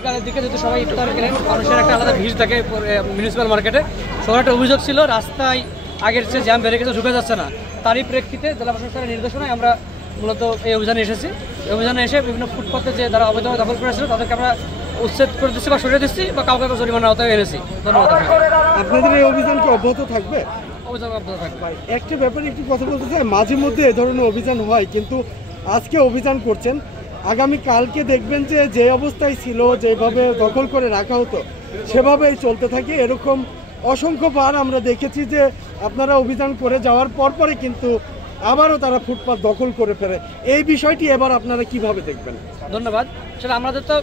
বিকালের দিকে যেহেতু সবাই ইফতার কেনেন, মানুষের একটা আলাদা ভিড় থাকে মিউনিসিপ্যাল মার্কেটে। সবার একটা অভিযোগ ছিল রাস্তায় আগের চেয়ে জ্যাম বেড়ে গেছে, ঢুকে যাচ্ছে না। তারই প্রেক্ষিতে জেলা প্রশাসনের নির্দেশনায় আমরা মূলত এই অভিযানে এসেছি। এই অভিযানে এসে বিভিন্ন ফুটপাতে যে যারা অবৈধভাবে দখল করেছিল তাদেরকে আমরা উচ্ছেদ করে দিচ্ছি বা সরিয়ে দিচ্ছি বা কাউকে জরিমানা আওতায় এনেছি। ধন্যবাদ। আপনাদের এই অভিযান কি অব্যাহত থাকবে? অভিযান অব্যাহত থাকবে। একটা ব্যাপারে একটু কথা বলতে চাই, মাঝে মধ্যে এ ধরনের অভিযান হয়, কিন্তু আজকে অভিযান করছেন, আগামী কালকে দেখবেন যে যে অবস্থায় ছিল, যেভাবে দখল করে রাখা হতো সেভাবেই চলতে থাকে। এরকম অসংখ্যবার আমরা দেখেছি যে আপনারা অভিযান করে যাওয়ার পরে কিন্তু আবারও তারা ফুটপাত দখল করে ফেলে। এই বিষয়টি এবার আপনারা কিভাবে দেখবেন? ধন্যবাদ। সেটা আমাদের তো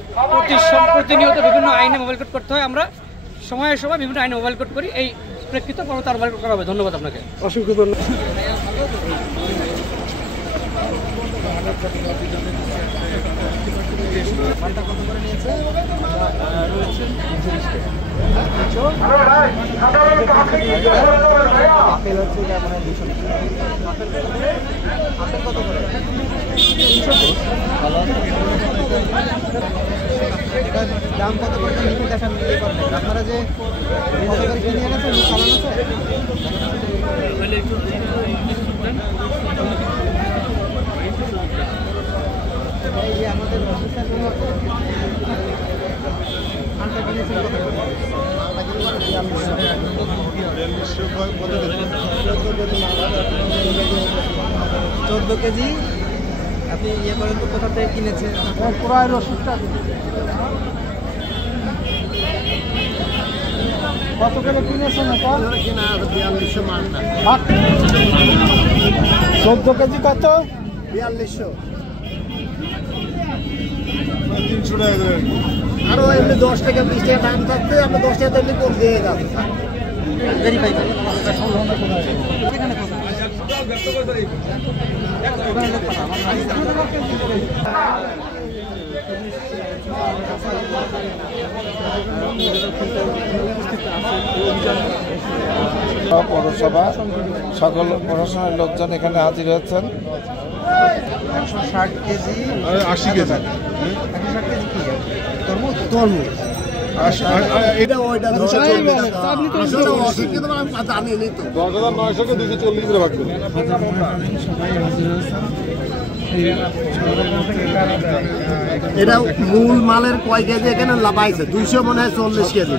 প্রতিনিয়ত বিভিন্ন আইনে মোবাইল কোড করতে হয়, আমরা সময়ে সময় বিভিন্ন আইনে মোবাইল কোড করি। এই প্রেক্ষিতে পরবর্তী মোবাইল কোড করা হবে। ধন্যবাদ আপনাকে। অসংখ্য ধন্যবাদ। দাম কত করতে লিখে দেখান, আপনারা যে কিনে এনেছেন চালান আছে। এই আমাদের আনটা কিনেছেন কত? 14 কেজি। আপনি ইয়ে করেন তো, কোথা থেকে কিনেছেন? প্রায় রসুনটা কত করে কিনেছেন? এটা কিনা 4200 মালটা। 14 কেজি কত? 4200। 300 টাকা করে। আরো এমনি 10 টাকা 20 টাকা দাম থাকতে আমরা 10 টাকা এমনি কম দিয়ে যাচ্ছি। ভেরিফাই করেন। এখানে কত? পৌরসভা সকল প্রশাসনের লোকজন এখানে হাজির হয়েছেন। 160 কেজি 80 কেজি 160 কেজি কি তরমুজ? তরমুজ এটা ওইটা 10,900 কে 240 করে ভাগ করুন। এটা মূল মালের কয় কেজি এখানে লাভাইছে? 200 মনে হয় 40 কেজি।